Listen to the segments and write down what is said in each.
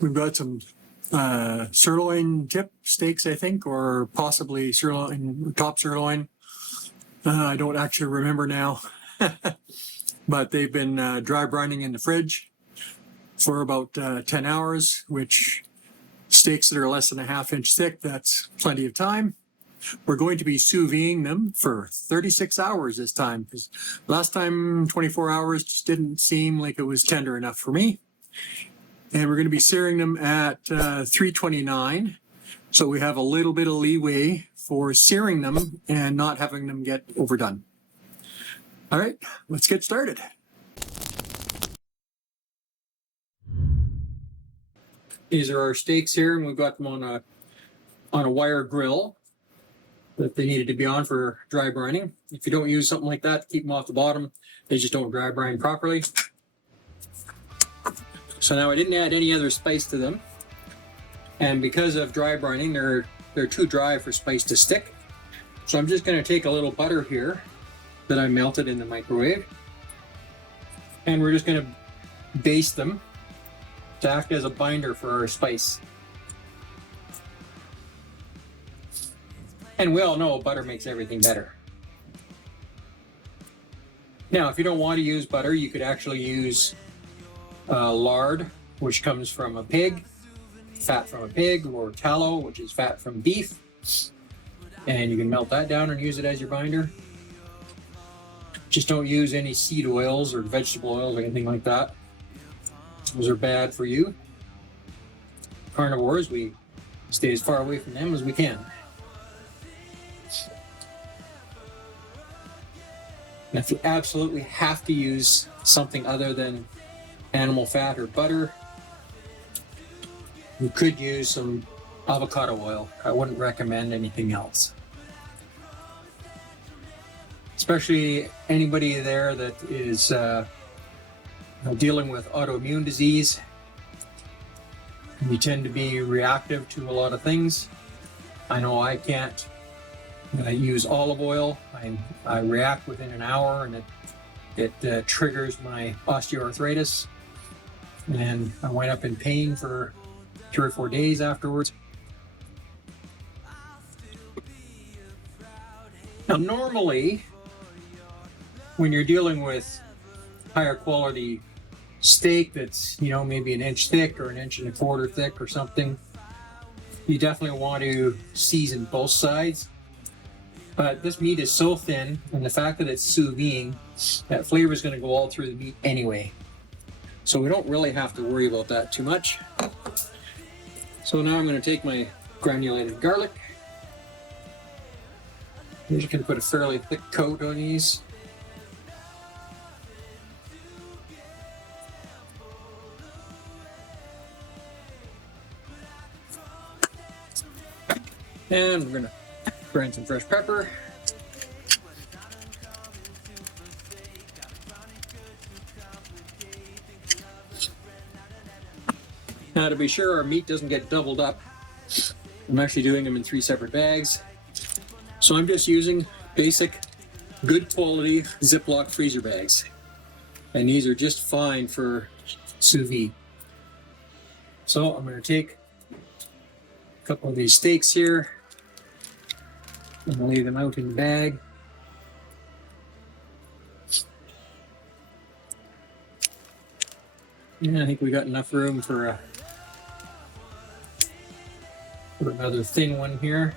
We've got some sirloin tip steaks, I think, or possibly sirloin, top sirloin. I don't actually remember now, but they've been dry brining in the fridge for about 10 hours, which steaks that are less than a ½ inch thick, that's plenty of time. We're going to be sous videing them for 36 hours this time, because last time 24 hours just didn't seem like it was tender enough for me. And we're going to be searing them at 329. So we have a little bit of leeway for searing them and not having them get overdone. All right, let's get started. These are our steaks here, and we've got them on a wire grill that they needed to be on for dry brining. If you don't use something like that to keep them off the bottom, they just don't dry brine properly. So now I didn't add any other spice to them. And because of dry brining, they're too dry for spice to stick. So I'm just going to take a little butter here that I melted in the microwave. And we're just going to baste them to act as a binder for our spice. And we all know butter makes everything better. Now, if you don't want to use butter, you could actually use lard, which comes from a pig, fat from a pig, or tallow, which is fat from beef. And you can melt that down and use it as your binder. Just don't use any seed oils or vegetable oils or anything like that. Those are bad for you. Carnivores, we stay as far away from them as we can. And if you absolutely have to use something other than animal fat or butter, you could use some avocado oil. I wouldn't recommend anything else. Especially anybody there that is dealing with autoimmune disease. You tend to be reactive to a lot of things. I know I can't use olive oil. I react within an hour, and it triggers my osteoarthritis, and I wind up in pain for 3 or 4 days afterwards. Now, normally, when you're dealing with higher quality steak that's, maybe 1 inch thick or 1 1/4 inch thick or something, you definitely want to season both sides. But this meat is so thin, and the fact that it's sous videing, that flavor is going to go all through the meat anyway. So we don't really have to worry about that too much. So now I'm going to take my granulated garlic. You can put a fairly thick coat on these. And we're going to grind some fresh pepper. Now, to be sure our meat doesn't get doubled up, I'm actually doing them in 3 separate bags. So I'm just using basic, good quality Ziploc freezer bags. And these are just fine for sous vide. So I'm going to take a couple of these steaks here and lay them out in the bag. Yeah, I think we got enough room for another thin one here.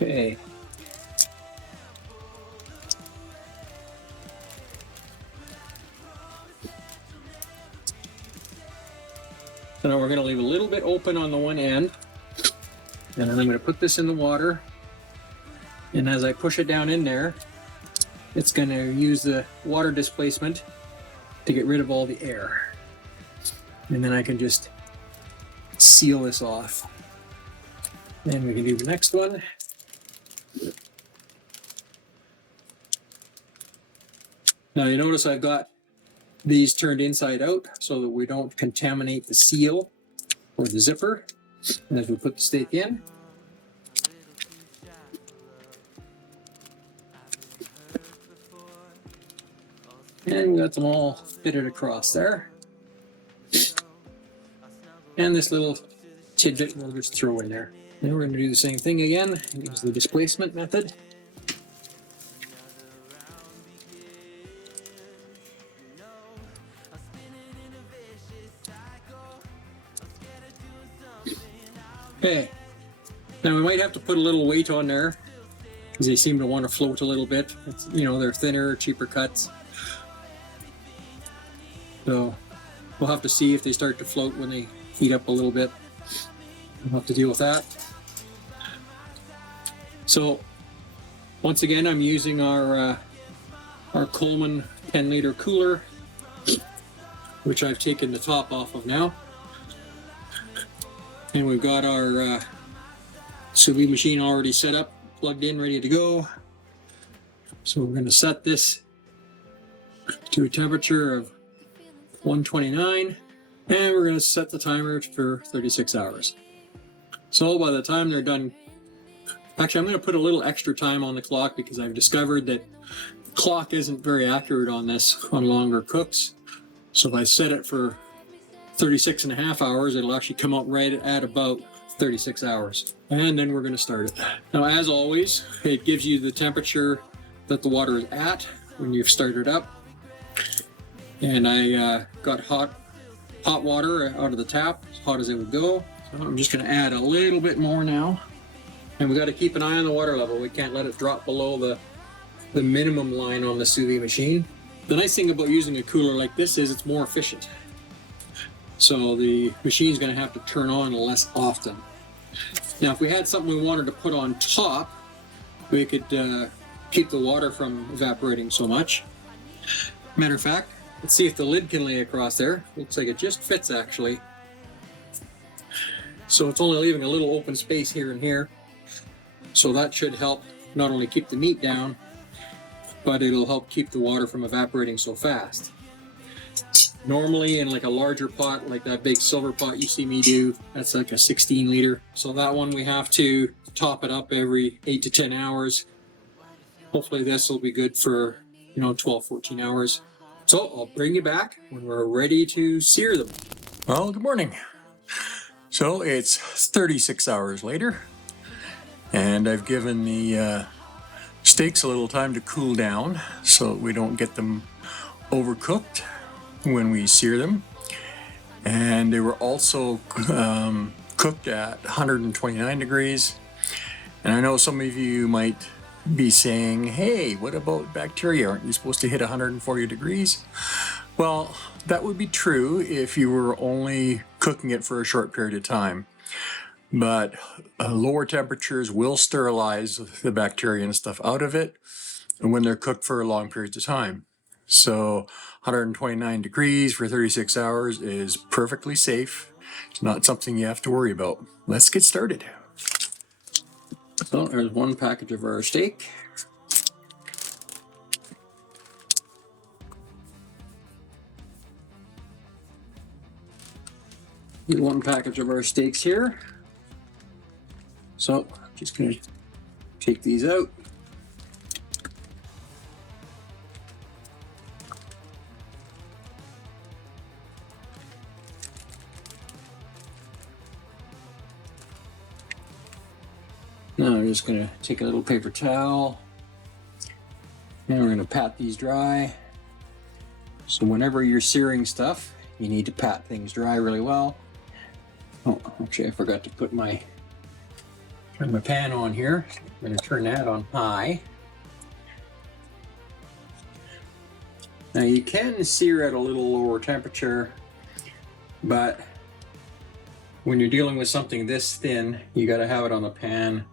Okay. So now we're going to leave a little bit open on the one end, and then I'm going to put this in the water, and as I push it down in there, it's going to use the water displacement to get rid of all the air. And then I can just seal this off. Then we can do the next one. Now you notice I've got these turned inside out so that we don't contaminate the seal or the zipper. And as we put the steak in, And we got them all fitted across there. And this little tidbit we'll just throw in there. Now we're going to do the same thing again. Use the displacement method. Okay. Now we might have to put a little weight on there because they seem to want to float a little bit. It's, you know, they're thinner, cheaper cuts. So we'll have to see if they start to float when they heat up a little bit. We'll have to deal with that. So once again, I'm using our Coleman 10-liter cooler, which I've taken the top off of now. And we've got our sous vide machine already set up, plugged in, ready to go. So we're going to set this to a temperature of 129, and we're going to set the timer for 36 hours. So by the time they're done, actually I'm going to put a little extra time on the clock because I've discovered that the clock isn't very accurate on this on longer cooks. So if I set it for 36 and a half hours, it'll actually come out right at about 36 hours. And then we're going to start it. Now, as always, it gives you the temperature that the water is at when you've started up. And I got hot water out of the tap, as hot as it would go. So I'm just going to add a little bit more now. And we got to keep an eye on the water level. We can't let it drop below the minimum line on the sous vide machine. The nice thing about using a cooler like this is it's more efficient. So the machine's going to have to turn on less often. Now, if we had something we wanted to put on top, we could keep the water from evaporating so much. Matter of fact, let's see if the lid can lay across there. Looks like it just fits, actually. So it's only leaving a little open space here and here. So that should help not only keep the meat down, but it'll help keep the water from evaporating so fast. Normally in like a larger pot, like that big silver pot you see me do, that's like a 16 liter. So that one we have to top it up every 8 to 10 hours. Hopefully this will be good for, 12, 14 hours. So I'll bring you back when we're ready to sear them. Well, good morning. So it's 36 hours later, and I've given the steaks a little time to cool down so we don't get them overcooked when we sear them. And they were also cooked at 129 degrees. And I know some of you might be saying, hey, what about bacteria? Aren't you supposed to hit 140 degrees? Well, that would be true if you were only cooking it for a short period of time. But lower temperatures will sterilize the bacteria and stuff out of it when they're cooked for long periods of time. So 129 degrees for 36 hours is perfectly safe. It's not something you have to worry about. Let's get started. So there's one package of our steak. Get one package of our steaks here. So just going to take these out. Now I'm just going to take a little paper towel, and we're going to pat these dry. So whenever you're searing stuff, you need to pat things dry really well. Oh, actually I forgot to put my pan on here. I'm going to turn that on high. Now you can sear at a little lower temperature, but when you're dealing with something this thin, you got to have it on the pan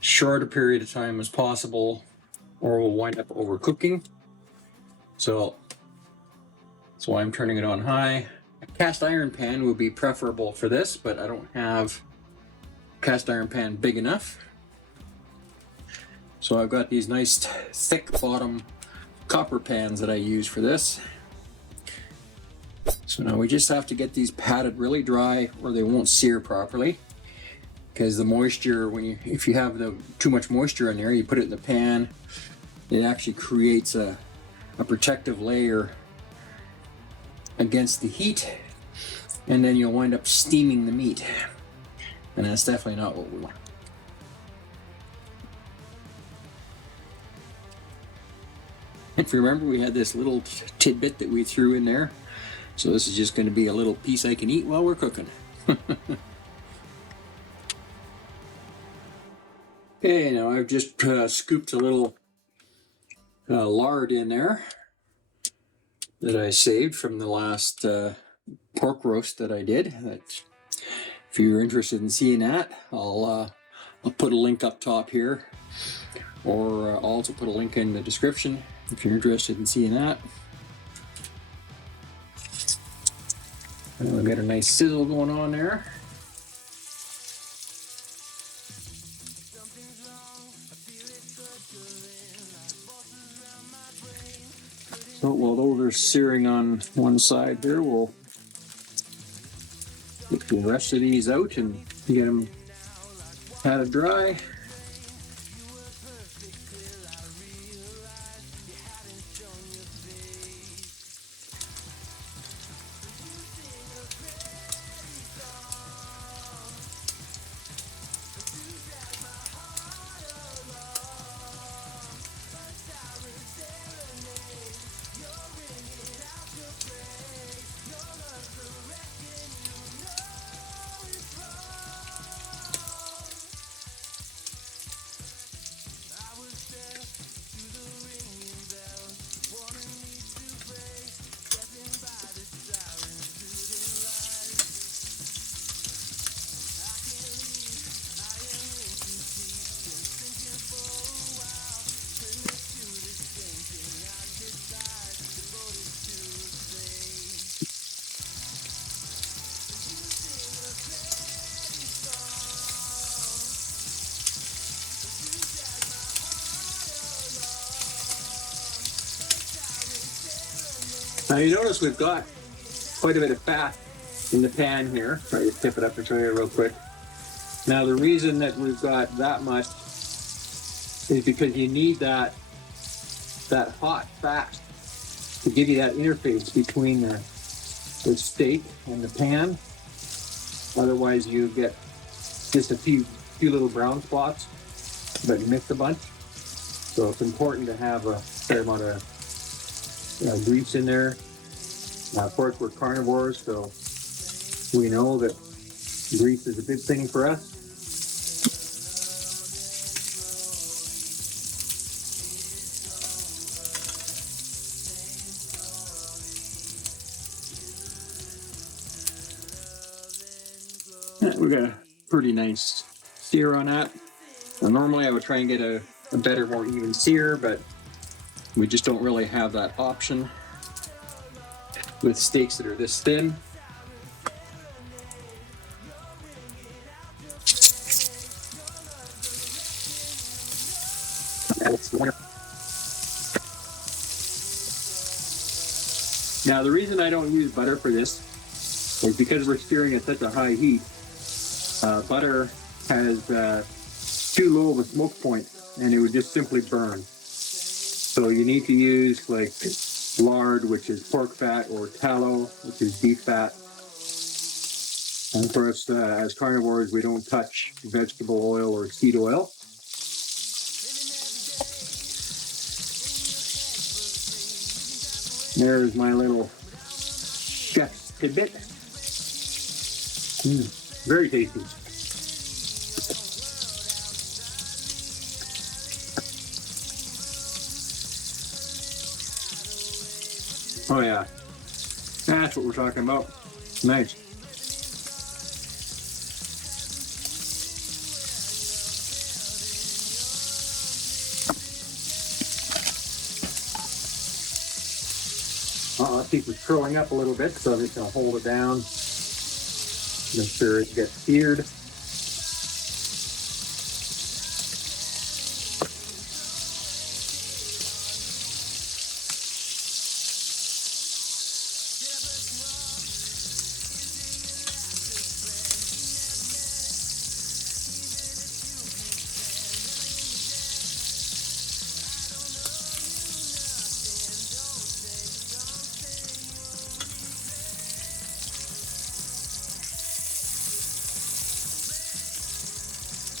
short a period of time as possible, or we'll wind up overcooking. So that's why I'm turning it on high. A cast iron pan would be preferable for this, but I don't have a cast iron pan big enough. So I've got these nice thick bottom copper pans that I use for this. So now we just have to get these patted really dry or they won't sear properly. Because the moisture, if you have too much moisture in there, you put it in the pan, it actually creates a a protective layer against the heat, and then you'll wind up steaming the meat. And that's definitely not what we want. If you remember, we had this little tidbit that we threw in there. So this is just going to be a little piece I can eat while we're cooking. Okay, now I've just scooped a little lard in there that I saved from the last pork roast that I did. If you're interested in seeing that, I'll put a link up top here, or I'll also put a link in the description if you're interested in seeing that. We've got a nice sizzle going on there. So while those are searing on one side here, we'll get the rest of these out and get them patted dry. Now you notice we've got quite a bit of fat in the pan here. Try to tip it up and show you real quick. Now the reason that we've got that much is because you need that hot fat to give you that interface between the steak and the pan. Otherwise you get just a few little brown spots, but you mix a bunch. So it's important to have a fair amount of grease in there. Of course, we're carnivores, so we know that grease is a big thing for us. We got a pretty nice sear on that. Now, normally I would try and get a better, more even sear, but we just don't really have that option with steaks that are this thin. Now the reason I don't use butter for this is because we're searing at such a high heat. Butter has too low of a smoke point and it would just simply burn. So you need to use like lard, which is pork fat, or tallow, which is beef fat. And of course, as carnivores, we don't touch vegetable oil or seed oil. There's my little chef's tidbit. Very tasty. Oh yeah, that's what we're talking about. Nice. I think it's curling up a little bit, so I'm just going to hold it down. Make sure it gets seared.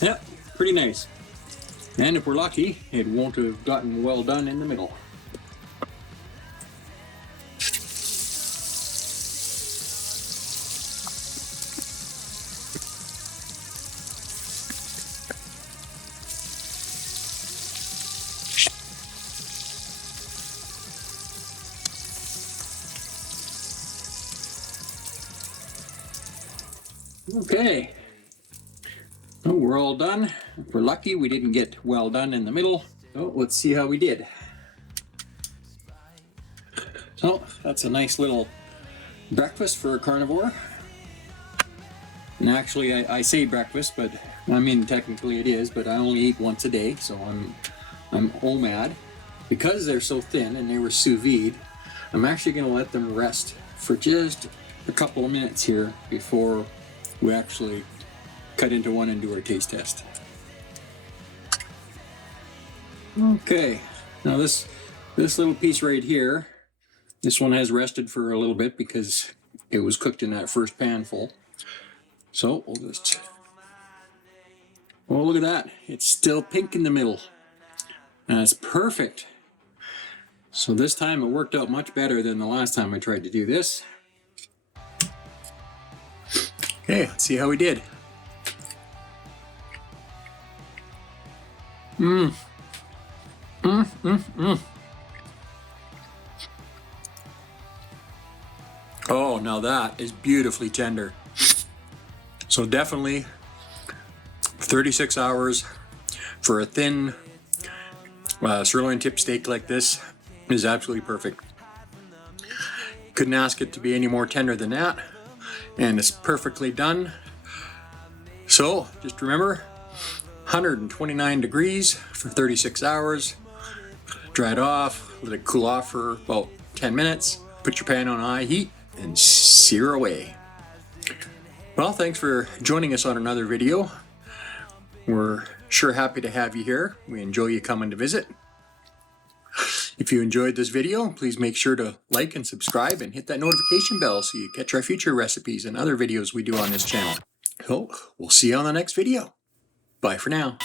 Yep, pretty nice. And if we're lucky, it won't have gotten well done in the middle. Okay, well, we're all done. If we're lucky, we didn't get well done in the middle. So let's see how we did. So that's a nice little breakfast for a carnivore. And actually, I say breakfast, but I mean technically it is, but I only eat once a day, so I'm OMAD. Because they're so thin and they were sous vide, I'm actually going to let them rest for just a couple of minutes here before we actually cut into one and do our taste test. Okay, now this little piece right here, this one has rested for a little bit because it was cooked in that first pan full. So we'll just, oh, look at that, it's still pink in the middle. And it's perfect. So this time it worked out much better than the last time I tried to do this. Okay, let's see how we did. Oh, now that is beautifully tender. So definitely 36 hours for a thin sirloin tip steak like this is absolutely perfect. Couldn't ask it to be any more tender than that, and it's perfectly done. So just remember, 129 degrees for 36 hours. Dry it off, let it cool off for about 10 minutes. Put your pan on high heat and sear away. Well, thanks for joining us on another video. We're sure happy to have you here. We enjoy you coming to visit. If you enjoyed this video, please make sure to like and subscribe and hit that notification bell so you catch our future recipes and other videos we do on this channel. So, we'll see you on the next video. Bye for now.